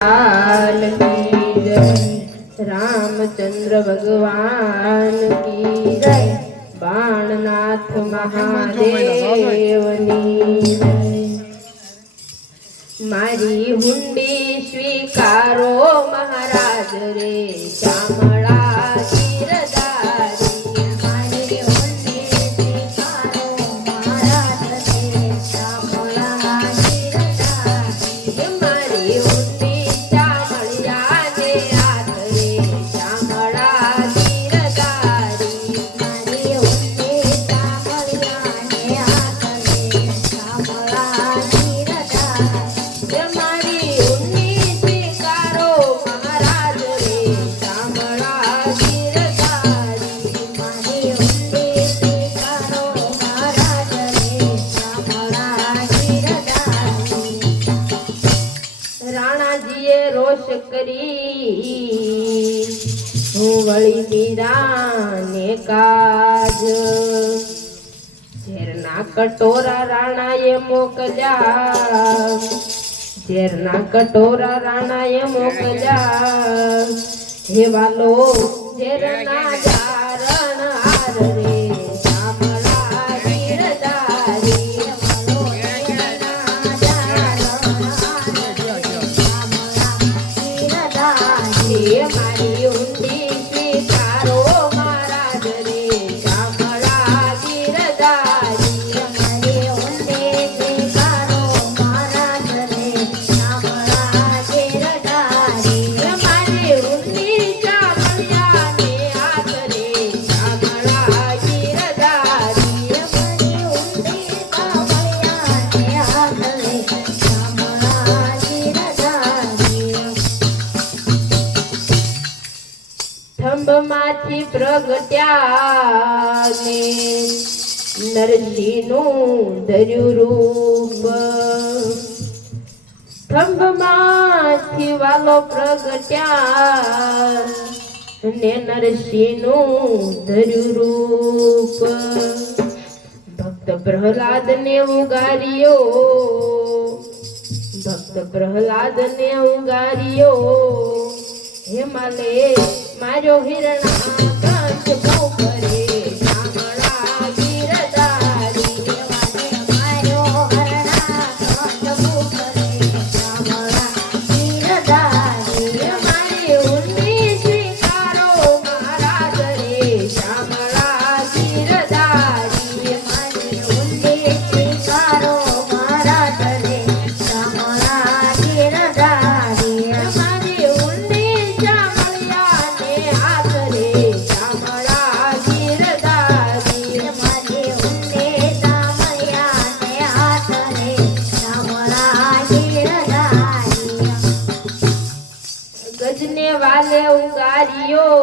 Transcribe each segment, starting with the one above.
लाल की जय। रामचंद्र भगवान की जय। बाणनाथ महादेवनी जय। मारी हुंडी स्वीकारो महाराज रे श्यामळा रोष करी हूँ वળી मीराने काज ઝેરના કટોરા રાણાએ મોકલ્યા ઝેરના કટોરા રાણાએ મોકલ્યા હે વાલો ઝેરના જારણ હાર રે થંભમાંથી પ્રગટ્યા ને નરસિંહનું ધર્યું રૂપ થંભમાંથી વાલો પ્રગટ્યા ને નરસિંહનું ધર્યું રૂપ ભક્ત પ્રહલાદ ને ઉગાર્યો ભક્ત પ્રહલાદ ને ઉગાર્યો હિમાલે મારો હિરણા કંચ પોખરે શામળા ગીરધારી મારો હરણા કંચ પોખરે શામળા ગીરધારી મારી ઉન્ની સ્વીકારો મહારાજ રે શામળા ગીરધારી મારી ઉન્ની સ્વીકારો મહારાજ રે શામળા ગીરધારી મારી ઉન્ની ગજને વાલે ઉગાર્યો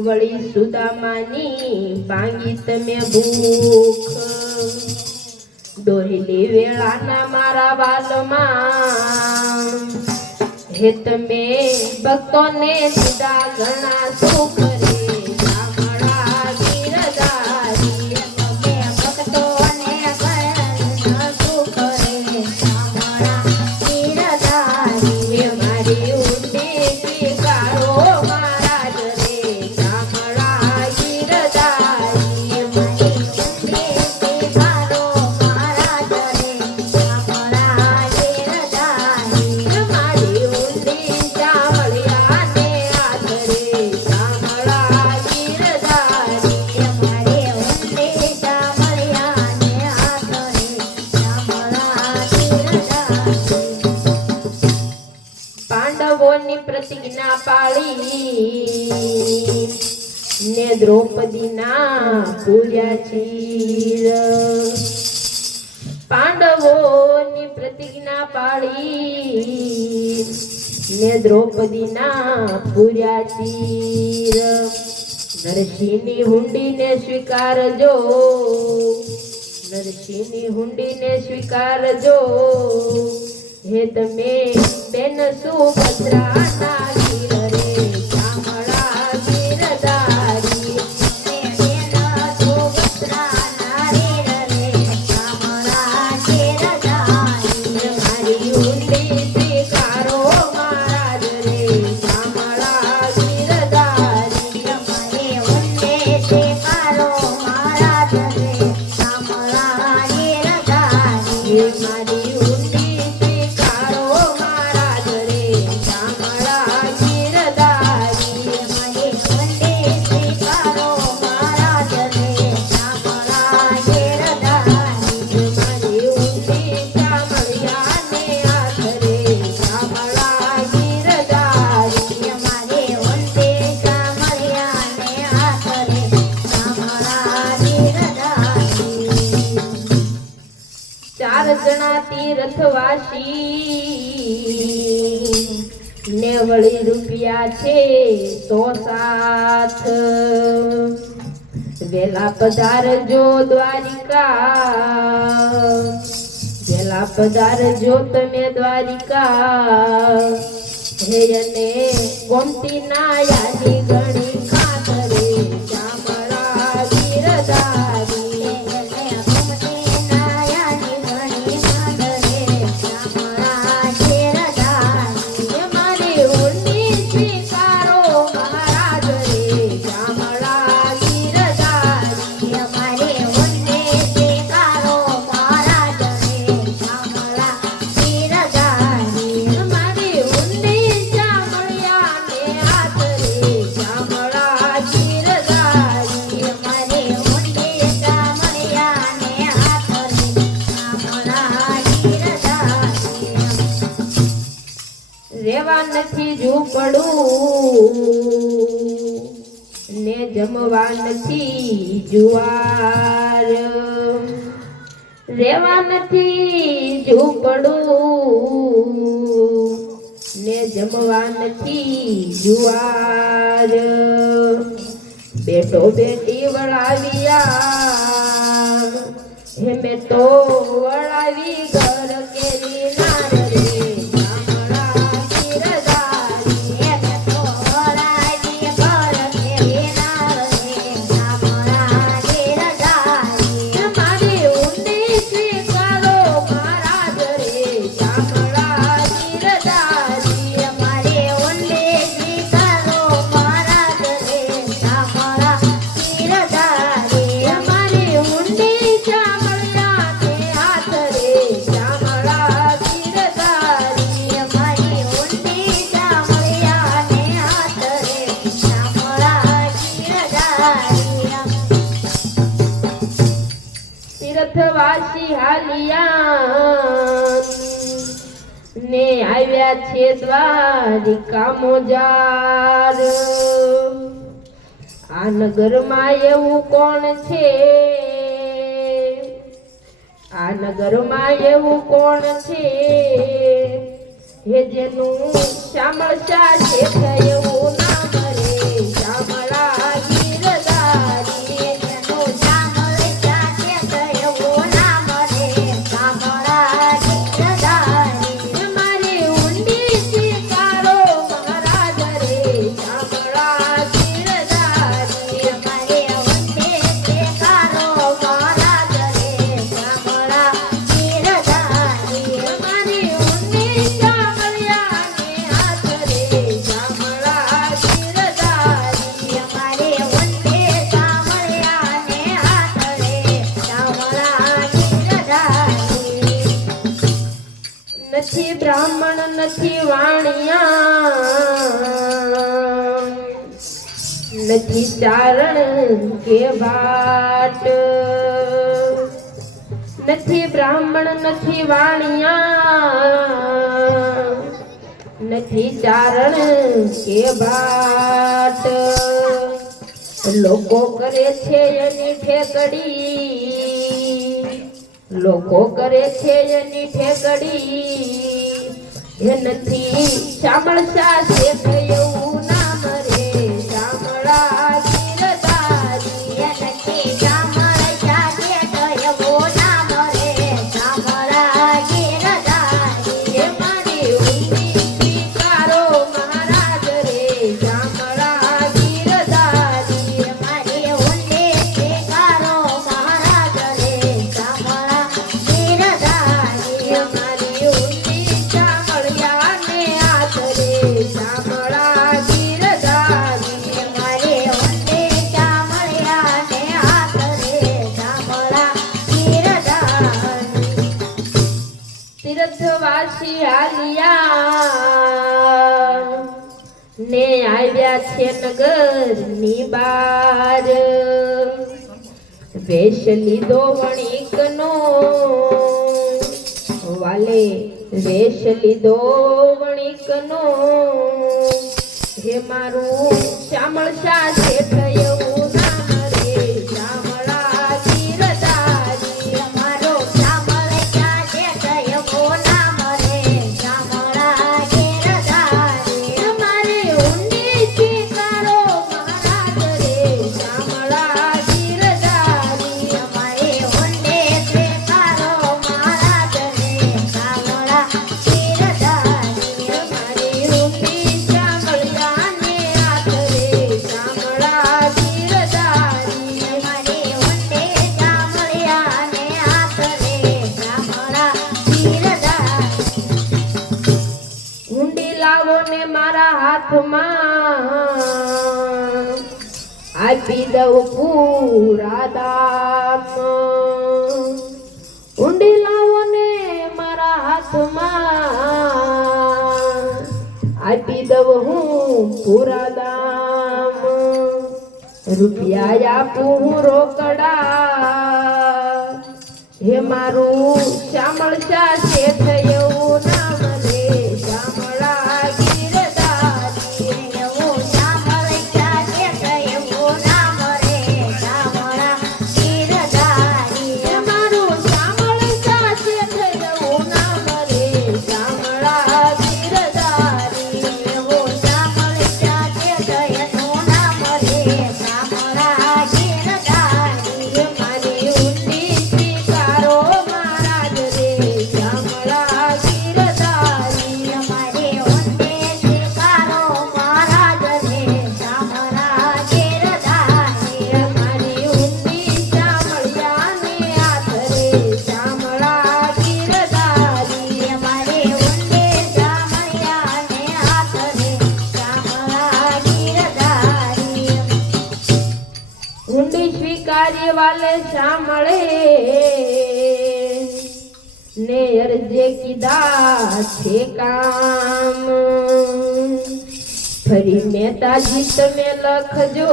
વળી સુદામાની ભાંગી તમે ભૂખ દોહેલી વેળાના મારા વાલમાં હે તમે ભક્તોને દીધા ઘણા સુખ રે શામળા ગીરધારી તમે ભક્તોને ઘણા સુખ રે શામળા ગીરધારી મારી ઉન્ની સ્વીકારો મહારાજ રે શામળા ગીરધારી મારી ઉન્ની સ્વીકારો મહારાજ રે શામળા ગીરધારી મારી ઉન્ની ચાવળિયાને હાથ રે શામળા ગીરધારી મારી ઉન્ની ચાવળિયાને હાથ રે શામળા ગીરધારી પાંડવોની પ્રતિજ્ઞા પાળી ને દ્રૌપદીના પૂર્યા ચીર પાંડવોની પ્રતિજ્ઞા પાળી ને દ્રૌપદીના પૂર્યા ચીર નરસિંહની હુંડીને સ્વીકારજો નરસિંહની હુંડીને સ્વીકારજો હે તમે બેન સુભદ્રાના ગીર રે શામળા ગીરધારી બેન સુભદ્રાના ગીર રે શામળા ગીરધારી મારી ઉંડી વળી રૂપિયા છે 107 વેલા પધારજો દ્વારિકા વેલા પધારજો તમે દ્વારિકા હે અને ગોમતી નાયાની ઘણી ખાતરે ચામડા ગીરધારી ગોમતી નાયાની ઘણી ખાતરે ચામડા ગીરધારી મારી ઉર્ની સ્વીકારો મહારાજ રે ચામડા ગીરધારી મારી ઉર્ની સ્વીકારો મહારાજ રે ચામડા ગીરધારી મારી ઉર્ની ચામડિયાને હાથ રે ચામડા ગીરધારી મારી ઉર્ની ચામડિયાને હાથ રે ચામડા ગીરધારી રેવા નથી ઝૂંપડું ને જમવા નથી જુવાર રેવા નથી ઝૂંપડું ને જમવા નથી જુવાર બેટો બેટી વળાવ્યા હે મેં તો વળાવી ઘર કેરી નાર રે ચામડા ગીરધારી હે મેં તો વળાવી ઘર કેરી નાર રે ચામડા ગીરધારી મારી ઉંડી સ્વીકારો મહારાજ રે ચામડા ગીરધારી મારી ઉંડી સ્વીકારો મહારાજ રે ચામડા ગીરધારી મારી ઉંડી ચામડિયાને હાથ રે ચામડા ગીરધારી મારી ઉંડી ચામડિયાને હાથ રે ચામડા ગીરધારી તીર્થવાસી હાલિયા ને આવ્યા છે દ્વારિકા મોજાર આ નગરમાં એવું કોણ છે આ નગરમાં એવું કોણ છે હે જેનું શામળશા શેઠ એવું નામ રે ચામડા ગીરધારી જેનું શામળશા શેઠ એવું નામ રે ચામડા ગીરધારી મારી ઉંડી સ્વીકારો મહારાજ રે ચામડા ગીરધારી મારી ઉંડી સ્વીકારો મહારાજ રે ચામડા ગીરધારી મારી ઉંડી ચામડિયાને હાથ રે ચામડા ગીરધારી મારી ઉંડી ચામડિયાને હાથ રે ચામડા ગીરધારી નથી બ્રાહ્મણ નથી વાણિયા નથી ચારણ કે વાટ નથી બ્રાહ્મણ નથી વાણિયા નથી ચારણ કે ભાટ લોકો કરે છે એની ઠેકડી લોકો કરે છે એની ઠેકડી એ નથી શામળશા શેઠ એવું નામ રે ચામડા ગીરધારી એ નથી શામળશા શેઠ એવું નામ રે ચામડા ગીરધારી એ મારી ઉંડી સ્વીકારો મહારાજ રે ચામડા ગીરધારી મારી ઉંડી સ્વીકારો મહારાજ રે ચામડા ગીરધારી મારી ઉંડી ચામડિયાને હાથ રે ચામડા ગીરધારી મારી ઉંડી ચામડિયાને હાથ રે ચામડા ગીરધારી તીર્થવાસી હાલિયા ને આવ્યા છે નગરની બાર વેશ લીધો વણિકનો વાલે વેશ લીધો વણિકનો હે મારું શામળશા શેઠ એવું નામ રે ચામડા ગીરધારી મારો શામળશા શેઠ એવું નામ રે ચામડા ગીરધારી લાવો ને મારા હાથમાં આપી દઉં પૂરા દામ ઊંડી લાવો ને મારા હાથમાં આપી દઉં હું પૂરા દામ રૂપિયા આપું હું રોકડા હે મારું શામળશા શેઠ એવું નામ રે શામળા ગીરધારી એવું શામળશા શેઠ એવું નામ રે શામળા ગીરધારી હે મારું શામળશા શેઠ એવું નામ રે શામળા ગીરધારી એવું શામળશા શેઠ એનું નામ રે શામળા ગીરધારી હે મારી ઊંડી સ્વીકારો મહારાજ રે શામળા ગીરધારી અમારે ઊંડે સ્વીકારો મહારાજ રે શામળા ગીરધારી મારી ઊંડી શામળિયાને હાથ રે શામળા ગીરધારી અમારે ઊંડે શામળિયાને હાથ રે શામળા ગીરધારી ઊંડી સ્વીકારી વાલે શામળે ને અરજે કીધા છે કામ ફરી મહેતાજી તમે લખજો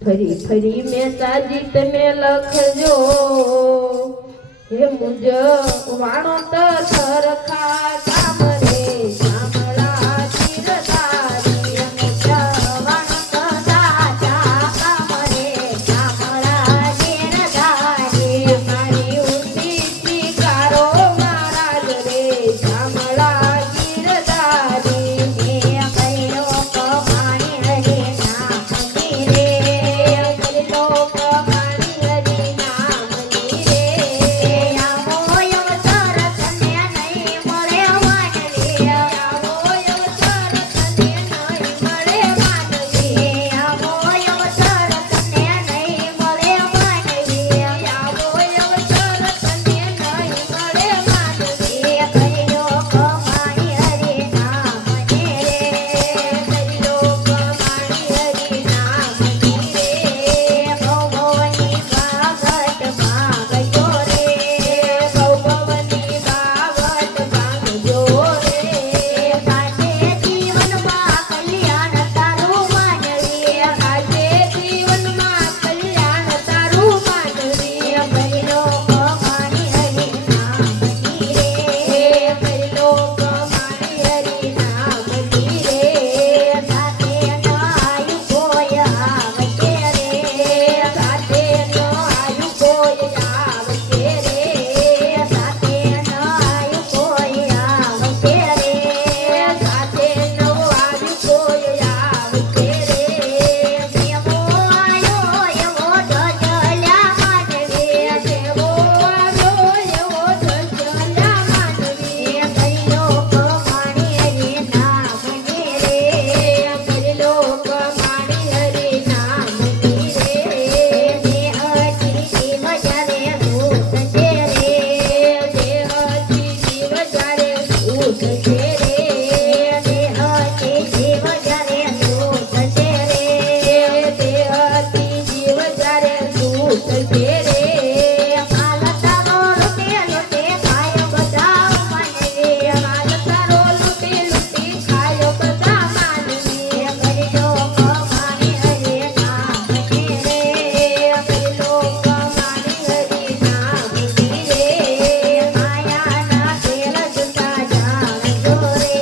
ફરી મહેતાજી તમે લખજો હે મુજ વાણો તો સરખા કામ રે શામળા ગીરધારી જવાન તો સાચા કામ રે શામળા ગીરધારી મારી ઊંડી સ્વીકારો મહારાજ રે શામળા ગીરધારી એ કઈલો કમાણી હરે નામ રે લોક મારી હરી નામની રે આવો અવસર તને નહીં મળે માનવી આવો અવસર તને નહીં મળે માનવી આવો અવસર તને નહીં મળે માનવી આવો અવસર તને નહીં મળે માનવી કઈલો કમાણી હરે નામ રે લોક મારી હરી નામની રે ભવની ભાગત ભાગજો રે ભવની બાવત ભાંગજો રે કાશે જીવનમાં કલ્યાણ તારું માનવી આજે જીવનમાં કલ્યાણ તારું માનવી કઈલો કમાણી હરે નામ રે લોક મારી હરી નામની રે સાથે ન આયુ કોઈ આવશે રે સાથે નો આયુ કોઈ આવશે રે સાથે ન આયુ કોઈ આવશે રે સાથે નો આયુ કોઈ આવશે રે એવો આયો એવો જજલ્યા માનવી જેવો આવ્યો એવો જજલ્યા માનવી કઈલો કમાણી હરે નામ રે લોક મારી હરી નામની રે દેહથી જીવ જ્યારે ભૂતશે રે દેહથી જીવ જ્યારે ઉઠશે રે દેહથી જીવ જ્યારે ભૂતશે રે દેહથી જીવ જ્યારે છૂટશે રે માલ તારો લૂટે લૂટે ખાયો બધા માનવી માલ તારો લૂટી લૂટી ખાયો બધા માનવી કરજો કમાણી હરે નામ રે લોક મારી હરી નામની રે માયાના તેલ જુદા જાણજો રે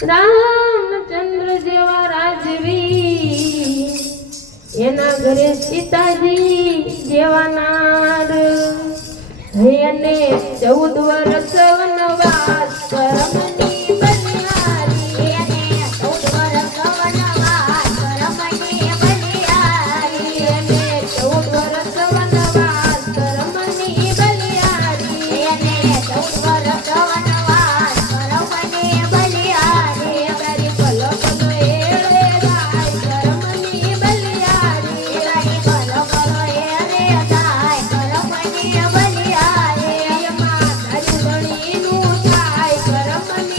રામચંદ્ર જેવા રાજવી એના ઘરે સીતાજી જેવા નાર એને 14 વર્ષ વનવાસ કરમની બલિહારી એને 14 વર્ષ વનવાસ કરમની બલિહારી એને 14 વર્ષ વનવાસ કરમની બલિહારી એને 14 વર્ષ વનવાસ કરમની બલિહારી તારી ભલો ભલો એળે ગાય કરમની બલિહારી તારી ભલો ભલો એરે ગાય કરમની બલિહારી એમાં તારી ગણીનું થાય કરમની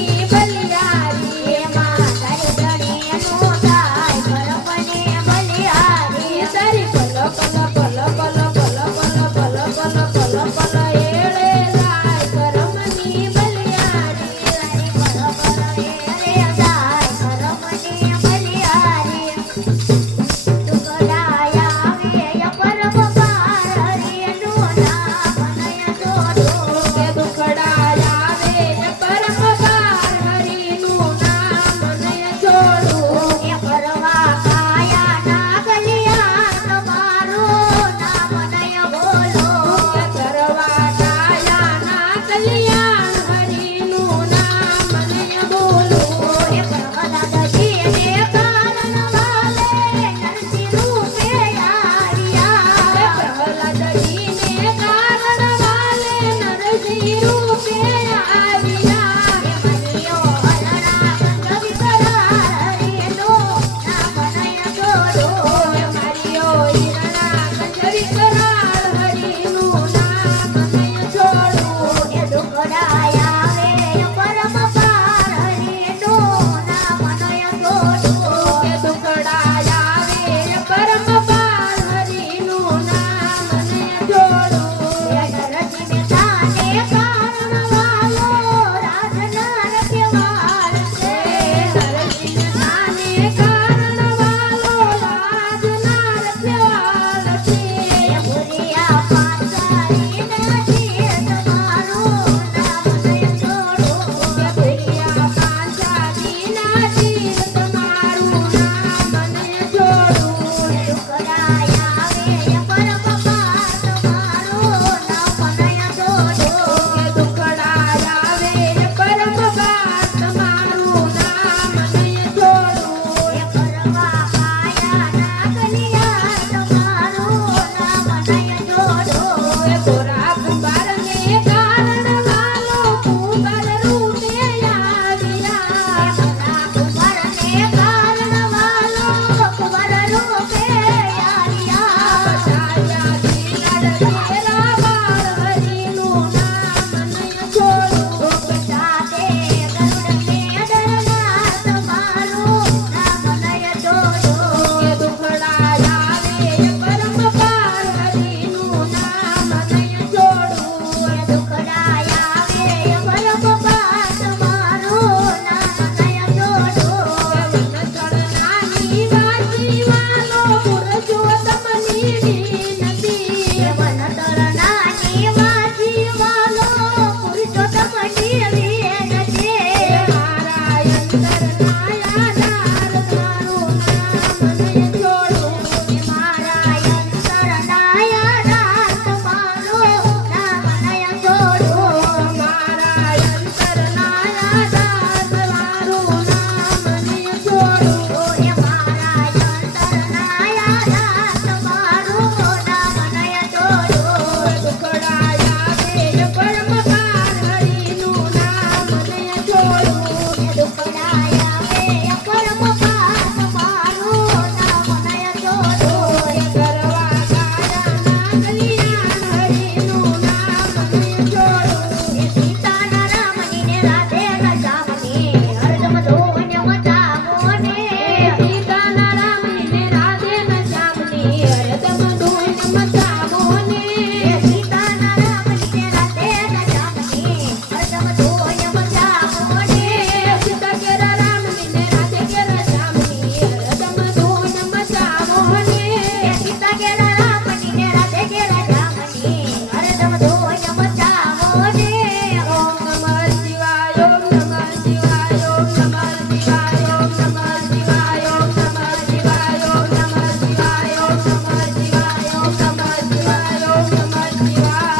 શિવાય ઓમ નમઃ શિવાય ઓમ નમઃ શિવાય ઓમ નમઃ શિવાય ઓમ નમઃ શિવાય ઓમ નમઃ શિવાય ઓમ નમઃ શિવાય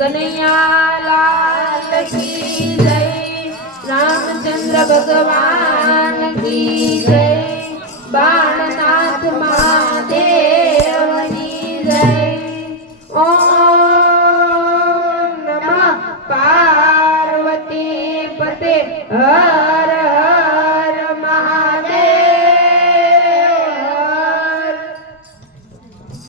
કનૈયા લાલ કી જય રામચંદ્ર ભગવાન કી જય બાણનાથ મહાદેવની જય ઓમ નમઃ પાર્વતી પતે હર